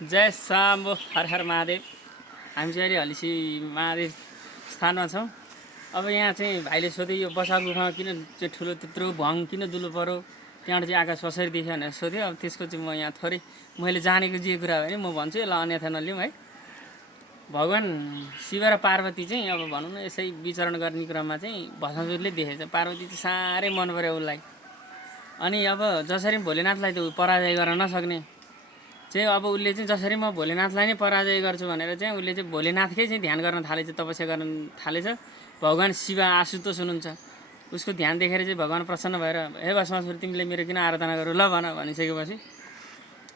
जय साम्बो हर हर महादेव। हामी चाहिँ अहिले हलिसी महादेव स्थानमा छौँ। अब यहाँ चाहिँ भाइले सोध्यो यो बसा गुफामा किन चाहिँ ठुलो त्यत्रो भङ किन दुलो पऱ्यो, त्यहाँबाट चाहिँ आकाश कसरी देख्यो भनेर सोध्यो। अब त्यसको चाहिँ म यहाँ थोरै मैले जानेको जे कुरा हो भने म भन्छु, यसलाई अन्यथा नलिउँ है। भगवान् शिव र पार्वती चाहिँ अब भनौँ न यसै विचरण गर्ने क्रममा चाहिँ भस्मासुरले देखेछ। पार्वती चाहिँ साह्रै मन पऱ्यो उसलाई। अनि अब जसरी भोलेनाथलाई त पराजय गर्न नसक्ने चाहिँ अब उसले चाहिँ जसरी म भोलेनाथलाई नै पराजय गर्छु भनेर चाहिँ उसले चाहिँ भोलेनाथकै चाहिँ ध्यान गर्न थालेछ, तपस्या गर्न थालेछ। भगवान् शिव आशुतोष हुनुहुन्छ, उसको ध्यान देखेर चाहिँ भगवान् प्रसन्न भएर हे भस्मासुर तिमीले मेरो किन आराधना गरौ ल भन भनिसकेपछि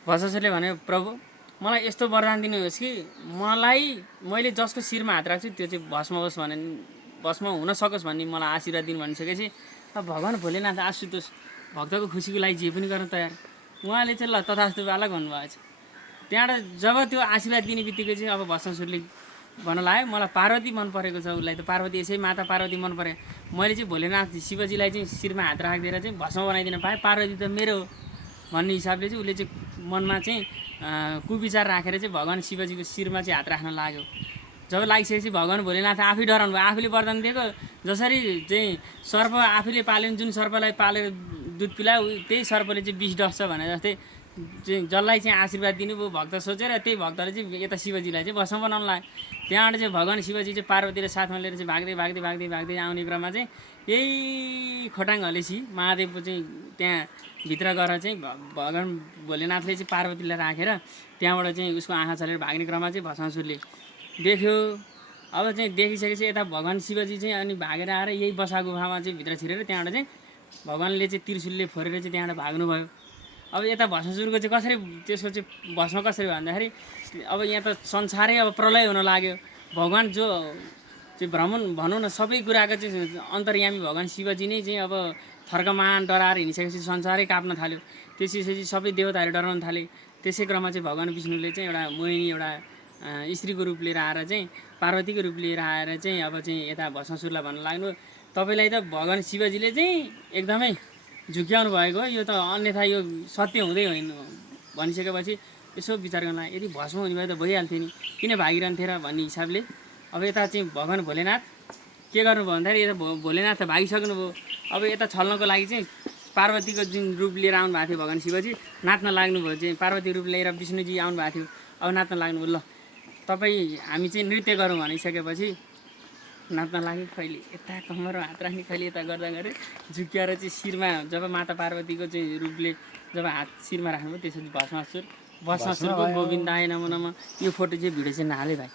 भस्मासुरले भन्यो प्रभु मलाई यस्तो वरदान दिनुहोस् कि मैले जसको शिरमा हात राख्छु त्यो चाहिँ भस्म होस् भने भस्म हुन सकोस् भन्ने मलाई आशीर्वाद दिनु भनिसकेपछि अब भगवान् भोलेनाथ आशुतोष भक्तको खुसीको लागि जे पनि गर्न तयार। उहाँले चाहिँ ल तथास्तु बालक भन्नुभएको छ। त्यहाँबाट जब त्यो आशीर्वाद दिने बित्तिकै चाहिँ अब भस्मासुरले भन्न लाग्यो मलाई पार्वती मन परेको छ, उसलाई त पार्वती यसै माता पार्वती मन परे। मैले चाहिँ भोलेनाथ शिवजीलाई चाहिँ शिरमा हात राखिदिएर चाहिँ भस्म बनाइदिन पाएँ, पार्वती त मेरो हो भन्ने हिसाबले चाहिँ उसले चाहिँ मनमा चाहिँ कुविचार राखेर चाहिँ भगवान् शिवजीको शिरमा चाहिँ हात राख्न लाग्यो। जब लागिसकेपछि भगवान् भोलेनाथ आफै डराउनु भयो, आफूले वरदान दिएको जसरी चाहिँ सर्प आफूले पाल्यो जुन सर्पलाई पालेर दुध पिलायो त्यही सर्पले चाहिँ विष डस्छ भने जस्तै चाहिँ जसलाई चाहिँ आशीर्वाद दिनुभयो भक्त सोचेर त्यही भक्तले चाहिँ यता शिवजीलाई चाहिँ भस्म बनाउनु लाग्यो। त्यहाँबाट चाहिँ भगवान् शिवजी चाहिँ पार्वतीले साथमा लिएर चाहिँ भाग्दै भाग्दै भाग्दै भाग्दै आउने क्रममा चाहिँ यही खोटाङ हलेसी महादेवको चाहिँ त्यहाँ भित्र गएर चाहिँ भगवान् भोलेनाथले चाहिँ पार्वतीलाई राखेर त्यहाँबाट चाहिँ उसको आँखा चलेर भाग्ने क्रममा चाहिँ भस्मासुरले देख्यो। अब चाहिँ देखिसकेपछि यता भगवान् शिवजी चाहिँ अनि भागेर आएर यही बसा गुफामा चाहिँ भित्र छिरेर त्यहाँबाट चाहिँ भगवान्ले चाहिँ त्रिशूलले फोरेर चाहिँ त्यहाँबाट भाग्नुभयो। अब यता भस्मासुरको चाहिँ कसरी त्यसको चाहिँ भस्म कसरी भन्दाखेरि अब यहाँ त संसारै अब प्रलय हुन लाग्यो। भगवान् जो चाहिँ भ्रमण भनौँ न सबै कुराको चाहिँ अन्तर्यामी भगवान् शिवजी नै चाहिँ अब थर्कमान डराएर हिँडिसकेपछि संसारै काप्न थाल्यो। त्यसपछि सबै देवताहरू डराउन थाले। त्यसै क्रममा चाहिँ भगवान् विष्णुले चाहिँ एउटा मोहिनी एउटा स्त्रीको रूप लिएर आएर चाहिँ पार्वतीको रूप लिएर आएर चाहिँ अब चाहिँ यता भस्मासुरलाई भन्न लाग्नु तपाईँलाई त भगवान् शिवजीले चाहिँ एकदमै झुक्याउनु भएको हो, यो त अन्यथा यो सत्य हुँदै होइन भनिसकेपछि यसो विचार गर्न यदि भस्म हुने भए त भइहाल्थ्यो नि, किन भागिरहन्थे र भन्ने हिसाबले अब यता चाहिँ भगवान् भोलेनाथ के गर्नुभयो भन्दाखेरि यता भोलेनाथ त भागिसक्नुभयो। अब यता छल्नको लागि चाहिँ पार्वतीको जुन रूप लिएर आउनु भएको थियो भगवान् शिवजी नाच्न लाग्नुभयो। चाहिँ पार्वती रूप लिएर विष्णुजी आउनु भएको थियो, अब नाच्न लाग्नुभयो। ल तपाईँ हामी चाहिँ नृत्य गरौँ भनिसकेपछि नाच्न लाग्यो। कहिले यता कम्मरमा हात राख्ने, कहिले यता गर्दा गरे झुक्याएर चाहिँ शिरमा जब माता पार्वतीको चाहिँ रूपले जब हात शिरमा राख्नुभयो त्यसपछि भस्मासुरको गोविन्दाय नमो नमः यो फोटो चाहिँ भिडियो चाहिँ नहाले भाइ।